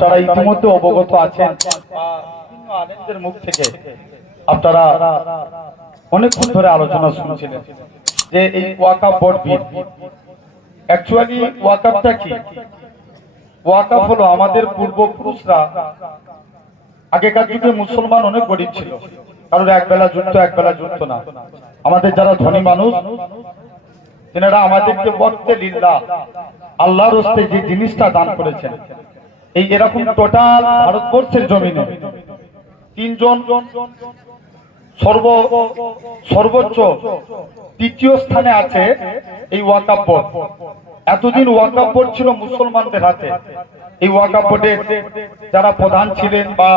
আপনারা ইতিমধ্যে অবগত আছেন। মুখ থেকে আপনারা অনেকক্ষণ ধরে আলোচনা শুনছিলেন যে এই ওয়াকাফ বোর্ড বিল অ্যাকচুয়ালি ওয়াকাফটা কি? ওয়াকাফ হলো আমাদের পূর্বপুরুষরা, আগেকার যুগে মুসলমান অনেক গরিব ছিল কারণ এক বেলা যুদ্ধ এক বেলা যুদ্ধ না। আমাদের যারা ধনী মানুষ, তেনারা আমাদেরকে বক্তে লিল্লা, আল্লাহর হস্তে যে জিনিসটা দান করেছেন। এই এরকম টোটাল ভারতবর্ষের জমিনে তিনজন সর্ব সর্বোচ্চ তৃতীয় স্থানে আছে এই ওয়াকাপ বোর্ড। এতদিন ওয়াকাপ বোর্ড ছিল মুসলমানদের হাতে। এই ওয়াকাপ বোর্ডের যারা প্রধান ছিলেন বা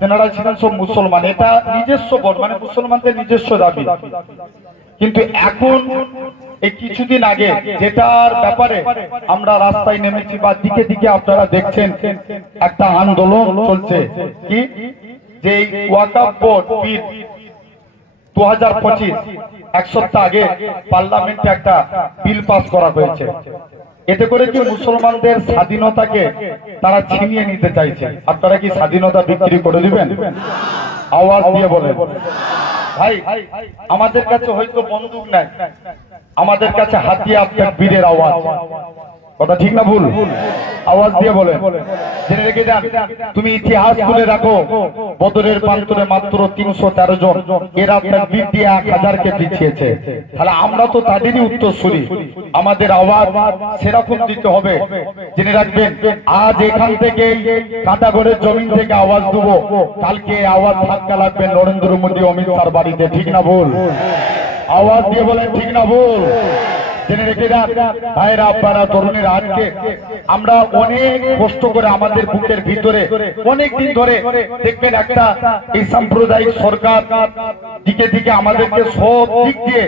তেনারা ছিলেন সব মুসলমান, এটা নিজস্ব বোর্ড মানে মুসলমানদের নিজস্ব দাবি। কিন্তু এখন এই কিছুদিন আগে যেটার ব্যাপারে আমরা রাস্তায় নেমেছি বা দিকে দিকে আপনারা দেখছেন, একটা আন্দোলন চলছে। কি? যে দু হাজার পঁচিশ, এক সপ্তাহ আগে পার্লামেন্টে একটা বিল পাস করা হয়েছে। এতে করে কি মুসলমানদের স্বাধীনতাকে তারা ছিনিয়ে নিতে চাইছে? আপনারা কি স্বাধীনতা বিক্রি করে দিবেন? আওয়াজ দিয়ে বলেন। ভাই, আমাদের কাছে হয়তো বন্দুক নাই। আমাদের কাছে হাতিয়া আপনার বীরের আওয়াজ। কথা ঠিক না ভুল? আওয়াজ দিয়ে বলেন। জেনে রেখে যান, তুমি ইতিহাস খুলে রাখো। বদরের প্রান্তরে মাত্র তিনশো তেরো জন এরা আপনার বীর দিয়ে এক হাজারকে পিছিয়েছে। তাহলে আমরা তো তাদেরই উত্তর শুনি আমাদের আওয়াজ সেরকম দিতে হবে। জেনে রাখবেন, আজ এখান থেকে কাটাগড়ের জমিন থেকে আওয়াজ দেবো। কালকে আওয়াজ ধাক্কা লাগবে নরেন্দ্র মোদী, অমিত শাহর বাড়িতে। ঠিক না ভুল? আওয়াজ দিয়ে বলেন, ঠিক না ভুল? জেনে রেখে যান, ভাইরা, আপনারা, তরুণের, আজকে আমরা অনেক কষ্ট করে আমাদের বুকের ভিতরে, অনেক দিন ধরে দেখবেন একটা এই সাম্প্রদায়িক সরকার দিকে দিকে আমাদেরকে সব দিক দিয়ে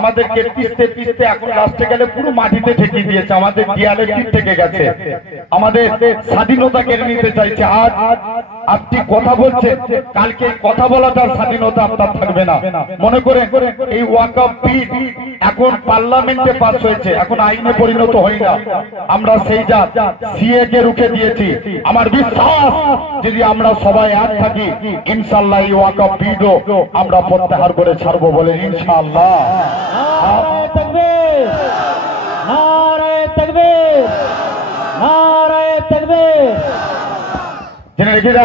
আমাদেরকে পিছতে পিছতে এখন লাস্টে গেলে পুরো মাটিতে ঠেকিয়ে দিয়েছে, আমাদের দেয়ালে পিঠ থেকে গেছে। আমাদের স্বাধীনতা কেড়ে নিতে চাইছে আজ। আপনি কথা বলছেন, কালকে কথা বলাটার স্বাধীনতা আপনার থাকবে না। মনে করেন, এই ওয়াকআপ বিল এখন পার্লামেন্টে পাস হয়েছে, এখন আইনে পরিণত হয় না। আমরা সেই যা সিএ কে রুখে দিয়েছি। আমার বিশ্বাস, যদি আমরা সবাই এক থাকি ইনশাল্লাহ এই ওয়াকআপ বিলও আমরা প্রত্যাহার করে ছাড়বো বলে ইনশাআল্লাহ। তাকবীর, নারায় তাকবীর নারায় তাকবীর। জেনে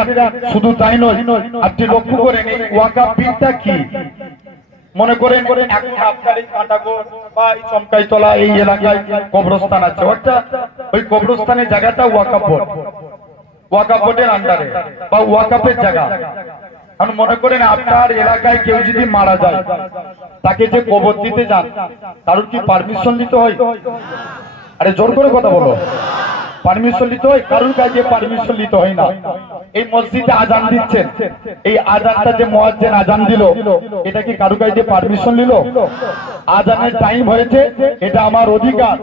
শুধু তাই নয় আপনি লক্ষ্য করেন এই ওয়াকাপ বিলটা কি? মনে করেন এই এলাকায় কবরস্থান আছে। অর্থাৎ ওই কবরস্থানের জায়গাটা ওয়াকাপ বোর্ড ওয়াকাপ বোর্ডের আন্ডারে বা ওয়াকাপের জায়গা। এখন মনে করেন আপনার এলাকায় কেউ যদি মারা যায়, তাকে যে কবর দিতে যান কারোর কি পারমিশন নিতে হয়? আরে জোর করে কথা বলো। পারমিশন নিতে হয়, কারোর কাছে পারমিশন নিতে হয় না। এই মসজিদে আজান দিচ্ছেন। এই আজানটা যে মোয়াজ্জেন আজান দিল, এটা কি কারোর কাছে পারমিশন নিল? আজানের টাইম হয়েছে, এটা আমার অধিকার,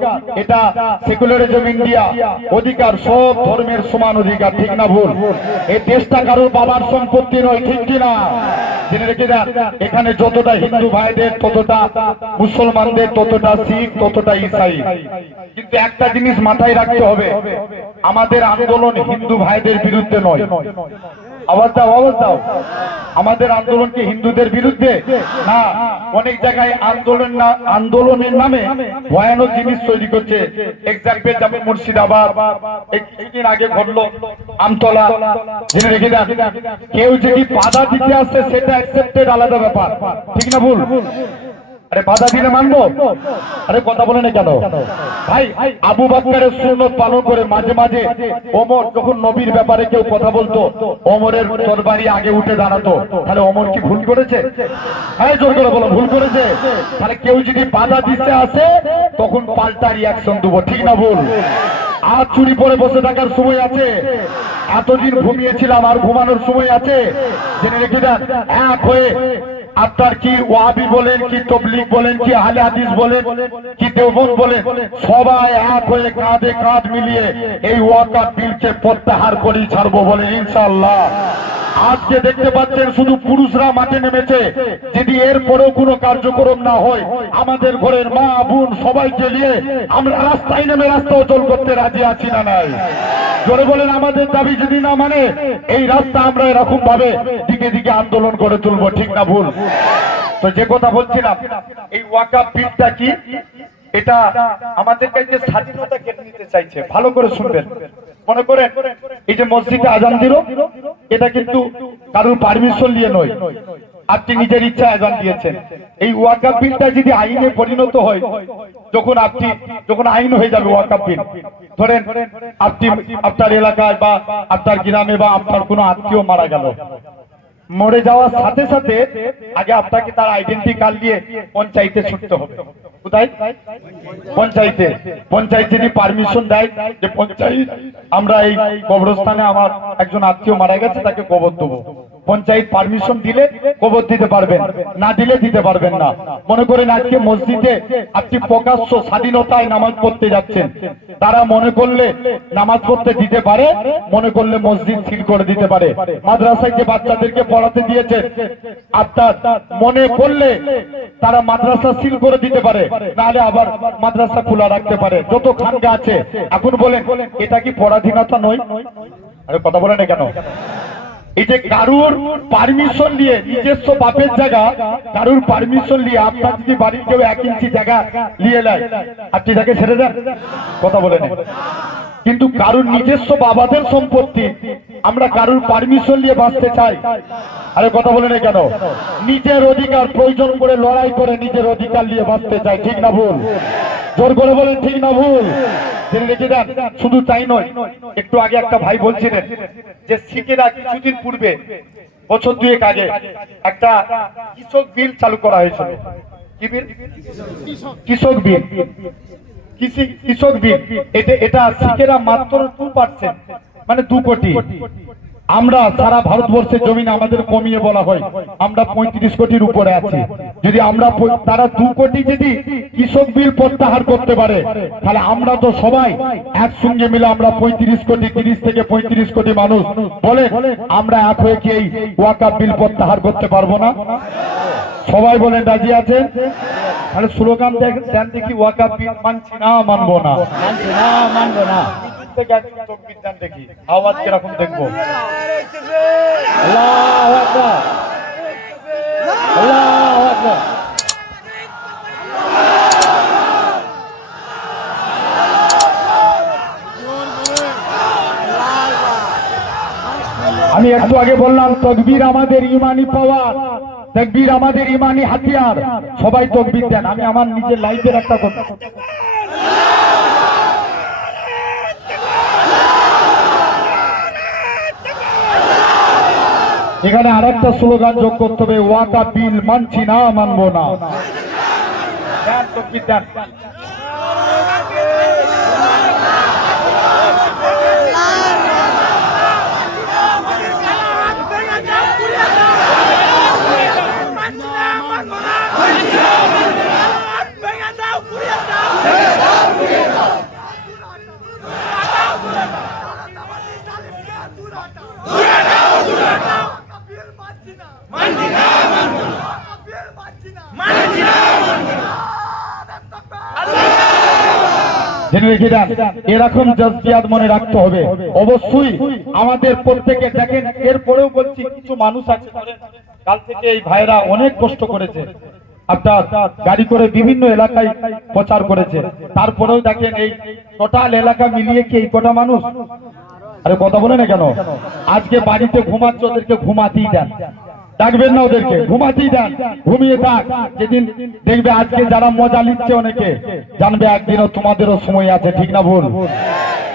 এটা সেকুলারিজম ইন্ডিয়া অধিকার, সব ধর্মের সমান অধিকার, ঠিক না ভুল? এই দেশটা কারোর বাবার সম্পত্তি নয়, ঠিক কিনা? জেনে রেখে যান এখানে যতটা হিন্দু ভাইদের, ততটা মুসলমানদের, ততটা শিখ, ততটা ইসাই। কিন্তু একটা জিনিস মাথায় রাখতে হবে আমাদের আন্দোলন হিন্দু ভাইদের বিরুদ্ধে নয়। আওয়াজ দাও আওয়াজ দাও। আমাদের আন্দোলন কি হিন্দুদের বিরুদ্ধে? না, অনেক জায়গায় আন্দোলন আন্দোলনের নামে ভয়ানক জিনিস তৈরি করছে। এক্সাম্পল যেমন মুর্শিদাবাদ। একদিন আগে ঘটলো আমতলা। জেনে রেখে দেন, কেউ যদি বাধা দিতে আসছে সেটা অ্যাকসেপ্টেড আলাদা ব্যাপার। ঠিক না ভুল? আরে বাধা দিলে মানবো? আরে কথা বলে না কেন? ভাই, আবু বাক্কারের সুন্নত পালন করে মাঝে মাঝে ওমর, যখন নবীর ব্যাপারে কেউ কথা বলতো, ওমরের তরবারি আগে উঠে দাঁড়াতো, তাহলে ওমর কি ভুল করেছে? হ্যাঁ জোর করে বলো, ভুল করেছে? তাহলে কেউ যদি বাধা দিতে আসে, তখন পাল্টা রিয়াকশন দেবো, ঠিক না ভুল? আর চুরি পরে বসে থাকার সময় আছে। এতদিন ঘুমিয়েছিলাম, আর ঘুমানোর সময় আছে। জেনে রেখে দেন, এক হয়ে আপনার কি ওয়াবি বলেন, কি তবলিক বলেন, কি আহলে হাদিস বলেন, কি দেবন বলেন, সবাই এক হয়ে কাঁধে কাঁধ মিলিয়ে এই ওয়াকার বিলকে প্রত্যাহার করি ছাড়বো বলে ইনশাআল্লাহ। আজকে দেখতে পাচ্ছেন, শুধু পুরুষরা মাঠে নেমেছে। যদি এর পরেও কোনো কার্যক্রম না হয়, আমাদের ঘরের মা, বোন সবাইকে নিয়ে আমরা রাস্তায় নেমে রাস্তা অচল করতে রাজি আছি না নাই। জোরে বলেন, আমাদের দাবি যদি না মানে এই রাস্তা আমরা এরকম ভাবে দিকে দিকে আন্দোলন করে তুলবো, ঠিক না ভুল? তো যে কথা বলছিলাম, এই ওয়াকাপ বিলটা কি? এটা আমাদের কাছে স্বাধীনতা কেটে নিতে চাইছে, ভালো করে শুনবেন। মনে করেন, এই যে মসজিদে আজান দিল, এটা কিন্তু কারোর পারমিশন নিয়ে নয়। আপনি নিজের ইচ্ছা আজান দিয়েছেন। এই ওয়াকাপ বিলটা যদি আইনে পরিণত হয়, যখন আপনি, যখন আইন হয়ে যাবে ওয়াকাপ বিল, ধরেন আপনি, আপনার এলাকায় বা আপনার গ্রামে বা আপনার কোনো আত্মীয় মারা গেল। মরে যাওয়ার সাথে সাথে আগে আপনাকে তার আইডেন্টি কার্ড দিয়ে পঞ্চায়েতে ছুটতে হবে। পঞ্চায়েতে। পঞ্চায়েত যদি পারমিশন দেয় যে পঞ্চায়েত, আমরা এই কবরস্থানে আমার একজন আত্মীয় মারা গেছে, তাকে কবর দেবো। পঞ্চায়েত পারমিশন দিলে কবর দিতে পারবেন, না দিলে দিতে পারবেন না। মনে করেন আজকে মসজিদে আপনি প্রকাশ্য স্বাধীনতায় নামাজ পড়তে যাচ্ছেন। তারা মনে করলে নামাজ পড়তে দিতে পারে, মনে করলে মসজিদ সিল করে দিতে পারে। মাদ্রাসায় যে বাচ্চাদেরকে পড়াতে দিয়েছে, আপনার মনে করলে তারা মাদ্রাসা সিল করে দিতে পারে, নাহলে আবার মাদ্রাসা খোলা রাখতে পারে। যত খানগা আছে, এখন বলেন, এটা কি পরাধীনতা নয়? আরে কথা বলে না কেন? এই যে কারুর পারমিশন নিয়ে নিজস্ব বাপের জায়গা, কারুর পারমিশন নিয়ে আপনার যদি বাড়ির কেউ এক ইঞ্চি জায়গা নিয়ে নেয়, আপনি তাকে ছেড়ে দেন? কথা বলে নেন কিন্তু কারুর নিজস্ব বাবাদের সম্পত্তি আমরা কারুর পারমিশন নিয়ে বাঁচতে চাই। আরে কথা বলে না কেন? নিজের অধিকার প্রয়োজন করে লড়াই করে নিজের অধিকার নিয়ে বাঁচতে চাই, ঠিক না ভুল? জোর করে বলেন, ঠিক না ভুল? জেনে রেখে দেন শুধু তাই নয়, একটু আগে একটা ভাই বলছিলেন যে শিখেরা কিছুদিন পূর্বে, বছর দুয়েক আগে, একটা কৃষক বিল চালু করা হয়েছিল। কি বিল? কৃষক বিল। কৃষি কৃষক বিল। এটা শিখেরা মাত্র টু পার্সেন্ট মানে দু কোটি। আমরা সারা ভারতবর্ষের জমিন আমাদের কমিয়ে বলা হয়, আমরা পঁয়ত্রিশ কোটির উপরে আছি। যদি আমরা তারা দু কোটি যদি কৃষক বিল প্রত্যাহার করতে পারে, তাহলে আমরা তো সবাই একসঙ্গে মিলে আমরা পঁয়ত্রিশ কোটি, তিরিশ থেকে পঁয়ত্রিশ কোটি মানুষ বলে আমরা এক হয়ে কি এই ওয়াকাপ বিল প্রত্যাহার করতে পারব না? সবাই বলেন, রাজি আছেন? তাহলে স্লোগান দেখ- দেন দেখি, ওয়াকাপ বিল মানছি না, মানবো না? মানছি না, মানবো না। থেকে একজন তকবীর দেন দেখি। আওয়াজ কীরকম দেখব? আমি একটু আগে বললাম তকবীর আমাদের ইমানি পাওয়ার তকবীর আমাদের ইমানি হাতিয়ার। সবাই তকবীর দেন আমি আমার নিজের লাইফের একটা কথা। এখানে আর একটা স্লোগান যোগ করতে হবে ওয়াটা বিল মানছি না মানবো না। রেখে দেন এরকম জজবিয়াত মনে রাখতে হবে। অবশ্যই আমাদের প্রত্যেকে দেখেন, এরপরেও বলছি, কিছু মানুষ আছে কাল থেকে এই ভাইরা অনেক কষ্ট করেছে। আপনার গাড়ি করে বিভিন্ন এলাকায় প্রচার করেছে। তারপরেও দেখেন এই টোটাল এলাকা মিলিয়ে কি এই কটা মানুষ? আরে কথা বলে না কেন? আজকে বাড়িতে ঘুমাচ্ছে, ওদেরকে ঘুমাতেই দেন। ডাকবেন না ওদেরকে। ঘুমাতেই দেন, ঘুমিয়ে থাক। যেদিন দেখবে আজকে যারা মজা নিচ্ছে অনেকে, জানবে একদিনও তোমাদেরও সময় আছে, ঠিক না ভুল?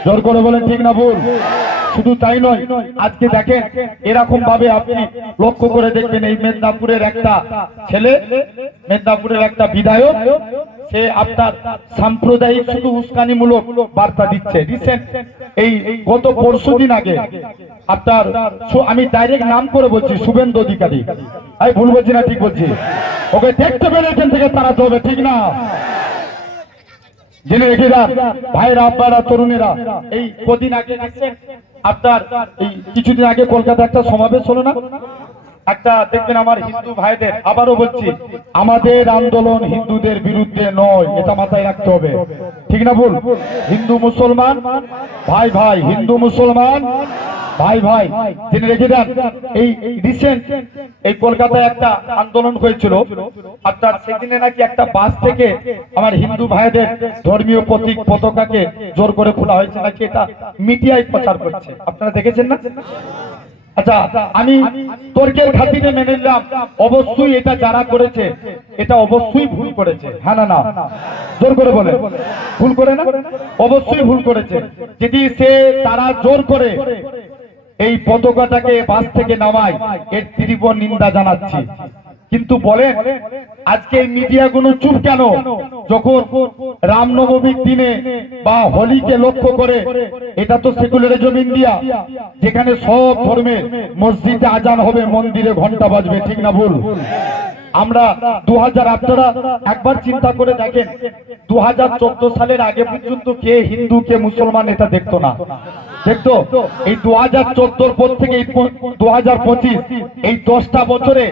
জোর করে বলেন, ঠিক না ভুল? শুধু তাই নয়, আজকে দেখেন এরকম ভাবে আপনি লক্ষ্য করে দেখবেন এই মেদিনীপুরের একটা ছেলে, মেদিনীপুরের একটা বিধায়ক সে আপনার সাম্প্রদায়িক শুধু উস্কানিমূলক বার্তা দিচ্ছে। রিসেন্ট এই গত পরশু দিন আগে আপনার আমি ডাইরেক্ট নাম করে বলছি, শুভেন্দু অধিকারী। আমি ভুল বলছি না, ঠিক বলছি? ওকে দেখতে পেলে এখান থেকে তাড়াতে হবে ঠিক না? জেনে রেখে ভাইরা আব্বারা তরুণেরা, এই কদিন আগে, আপনার এই কিছুদিন আগে কলকাতা একটা সমাবেশ হলো না? একটা দেখবেন আমার হিন্দু ভাইদের, আবারও বলছি, আমাদের আন্দোলন হিন্দুদের বিরুদ্ধে নয়, এটা মাথায় রাখতে হবে। ঠিক না ভুল? হিন্দু মুসলমান, ভাই ভাই, হিন্দু মুসলমান, ভাই ভাই, জেনে রেখে দেন, এই রিসেন্ট এই কলকাতায় একটা আন্দোলন হয়েছিল আপনার সেদিনে নাকি একটা বাস থেকে আমার হিন্দু ভাইদের ধর্মীয় প্রতীক পতাকাকে জোর করে খোলা হয়েছে, নাকি এটা মিডিয়ায় প্রচার করছে? আপনারা দেখেছেন না? আচ্ছা আমি তর্কের খাতিরে মেনে নিলাম অবশ্যই এটা যারা করেছে এটা অবশ্যই ভুল করেছে। হ্যাঁ না না। জোর করে বলে ভুল করে না? অবশ্যই ভুল করেছে। যদি সে তারা জোর করে। এই পতাকাটাকে বাস থেকে নামায় এর তীব্র নিন্দা জানাচ্ছি। কিন্তু বলেন আজকে এই মিডিয়াগুলো চুপ কেন? যখন রামনবমীর দিনে বা হোলিকে লক্ষ্য করে, এটা তো সেকুলারিজম ইন্ডিয়া, যেখানে সব ধর্মের মসজিদে আজান হবে, মন্দিরে ঘণ্টা বাজবে, ঠিক না ভুল? আমরা দু হাজার একবার চিন্তা করে দেখেন দু সালের আগে পর্যন্ত কে হিন্দু, কে মুসলমান, এটা দেখতো না। দেখতো, এই দু হাজার পর থেকে দু হাজার পঁচিশ, এই দশটা বছরে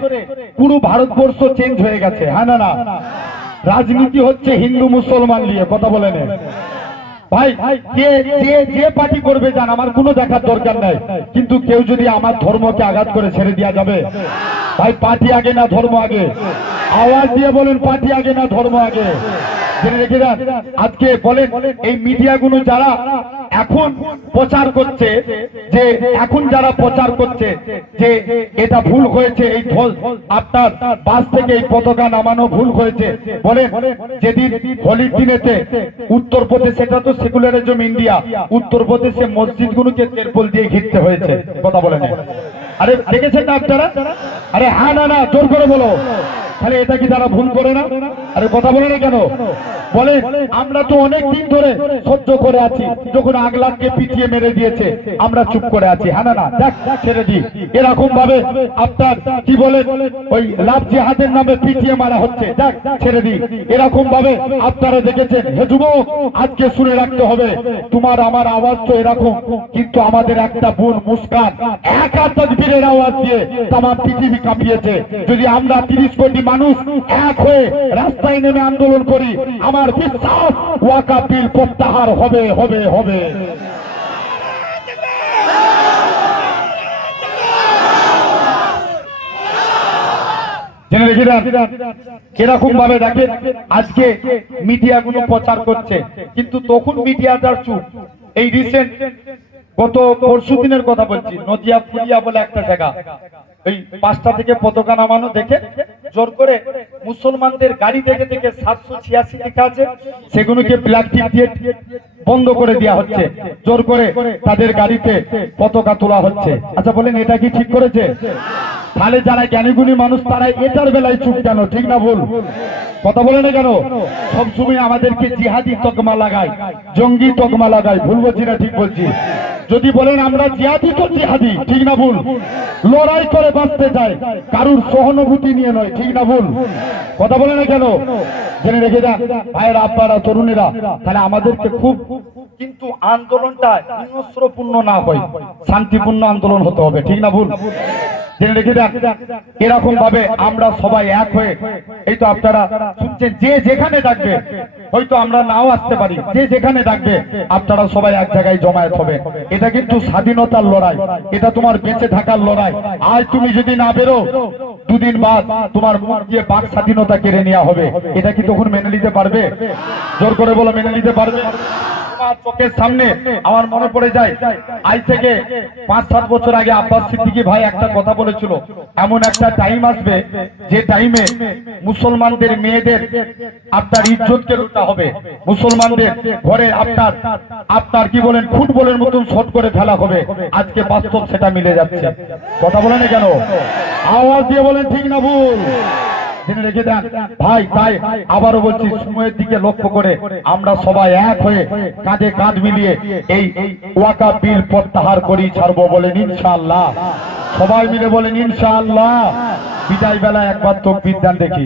পুরো ভারতবর্ষ চেঞ্জ হয়ে গেছে হ্যাঁ না না? রাজনীতি হচ্ছে হিন্দু মুসলমান নিয়ে, কথা বলে নেন ভাই যে যে যে পার্টি করবে জান, আমার কোনো দেখার দরকার নাই। কিন্তু কেউ যদি আমার ধর্মকে আঘাত করে ছেড়ে দেওয়া যাবে। ভাই, পার্টি আগে না ধর্ম আগে? আওয়াজ দিয়ে বলেন, পার্টি আগে না ধর্ম আগে? আজকে বলেন, এই মিডিয়াগুলো যারা এখন প্রচার করছে, যে এখন যারা প্রচার করছে, যে এটা ভুল হয়েছে, এই ঢোল আপনার বাস থেকে এই পতাকা নামানো ভুল হয়েছে। বলেন, যেদিন হোলির দিনেতে উত্তরপ্রদেশ এটা তো সেকুলারিজম ইন্ডিয়া, উত্তরপ্রদেশে মসজিদগুলোকে তেরপল দিয়ে ঘিরতে হয়েছে। কথা বলেন। আরে, দেখেছেন না আপনারা? আরে হ্যাঁ না না, জোর করে বলো। তাহলে এটা কি তারা ভুল করে না? আরে কথা বলে না কেন? বলে, আমরা তো অনেক দিন ধরে সহ্য করে আছি। যখন আগলাকে পিটিয়ে মেরে দিয়েছে, আমরা চুপ করে আছি। হ্যাঁ না দেখ ছেড়ে দি এরকম ভাবে আপনার কি বলে ওই লাভ জেহাদের নামে পিটিয়ে মারা হচ্ছে। দেখ ছেড়ে দি এরকম ভাবে আপনারা দেখেছেন, হে যুবক, আজকে শুনে রাখতে হবে, তোমার আমার আওয়াজ তো এরকম, কিন্তু আমাদের একটা বোন মুস্কান, একা তকবীরের আওয়াজ দিয়ে তামাম পৃথিবী কাঁপিয়েছে। যদি আমরা তিরিশ কোটি মানুষ এক হয়ে রাস্তায় নেমে আন্দোলন করি, আমার বিশ্বাস ওয়াকা বিল প্রত্যাহার হবে হবে হবে। প্রচার করছে, কিন্তু তখন চুপ। এই রিসেন্ট কথা বলছি নদিয়া ফুলিয়া বলে একটা জায়গা। এই পাঁচটা থেকে পতাকা নামানো দেখে জোর করে মুসলমানদের গাড়ি দেখে দেখে সাতশো ছিয়াশি লেখা আছে, সেগুলোকে টিপ দিয়ে বন্ধ করে দেওয়া হচ্ছে। জোর করে তাদের গাড়িতে পতাকা তোলা হচ্ছে। আচ্ছা বলেন, এটা কি ঠিক করেছে? তাহলে যারা জ্ঞানীগুণী মানুষ তারা এটার বেলায় চুপ কেন? ঠিক না ভুল? কথা বলে না কেন? সবসময় আমাদেরকে জিহাদি তকমা লাগায়, জঙ্গি তকমা লাগায়। ভুল বলছি না, ঠিক বলছি? যদি বলেন আমরা জিহাদি তো জিহাদি, ঠিক না ভুল? লড়াই করে বাঁচতে চাই, কারুর সহানুভূতি নিয়ে নয়, ঠিক না ভুল? কথা বলে না কেন? জেনে রেখে যা। ভাইয়েরা, আপনারা, তরুণীরা, তাহলে আমাদেরকে খুব কিন্তু আন্দোলনটা হিংস্রপূর্ণ না হয়, শান্তিপূর্ণ আন্দোলন হতে হবে, ঠিক না ভুল? এরকম ভাবে আমরা সবাই এক হয়ে, এই তো আপনারা শুনছেন, যে যেখানে ডাকবে, হয়তো আমরা নাও আসতে পারি, যে যেখানে ডাকবে, আপনারা সবাই এক জায়গায় জমায়েত হবে। এটা কিন্তু স্বাধীনতার লড়াই, এটা তোমার বেঁচে থাকার লড়াই। আজ তুমি যদি না বেরো, দুদিন বাদ তোমার মুখ দিয়ে বাক স্বাধীনতা কেড়ে নেওয়া হবে। এটা কি তখন মেনে নিতে পারবে? জোর করে বলো, মেনে নিতে পারবে? চোখের সামনে আমার মনে পড়ে যায়। আজ থেকে পাঁচ, সাত বছর আগে আব্বাস ভাই একটা কথা বলেছিল। এমন একটা টাইম আসবে, যে টাইমে মুসলমানদের মেয়েদের আপনার ইজ্জতকে লুটা হবে। মুসলমানদের ঘরে আপনার আপনার কি বলেন, ফুটবলের মতন শট করে ফেলা হবে। আজকে বাস্তব সেটা মিলে যাচ্ছে। কথা বলেন কেন? আওয়াজ দিয়ে বলেন, ঠিক না ভুল? জেনে রেখে দেন ভাই তাই আবারও বলছি, সময়ের দিকে লক্ষ্য করে আমরা সবাই এক হয়ে কাঁধে কাঁধ মিলিয়ে এই ওয়াকা বিল প্রত্যাহার করি ছাড়বো বলে ইনশাআল্লাহ। সবাই মিলে বলেন ইনশাআল্লাহ। বিদায় বেলা একবার তো বিদ্যান দেখি।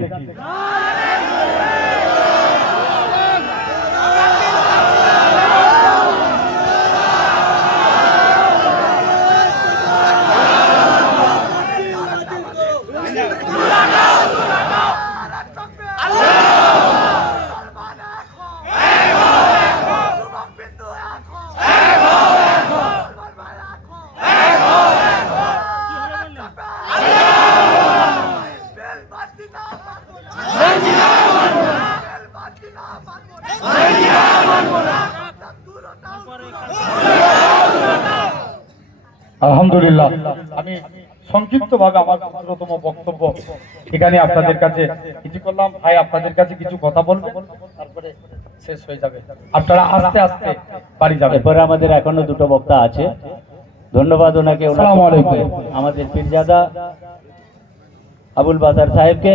আলহামদুলিল্লাহ। আমি সংক্ষিপ্ত ভাবে আমার ক্ষুদ্রতম বক্তব্য এখানে আপনাদের কাছে কিছু করলাম। ভাই আপনাদের কাছে কিছু কথা বলব? তারপরে শেষ হয়ে যাবে। আপনারা আস্তে আস্তে বাড়ি যাবেন। এরপরে আমাদের এখনও দুটো বক্তা আছে। ধন্যবাদ ওনাকে। আমাদের পীরজাদা আবুল বাজার সাহেবকে।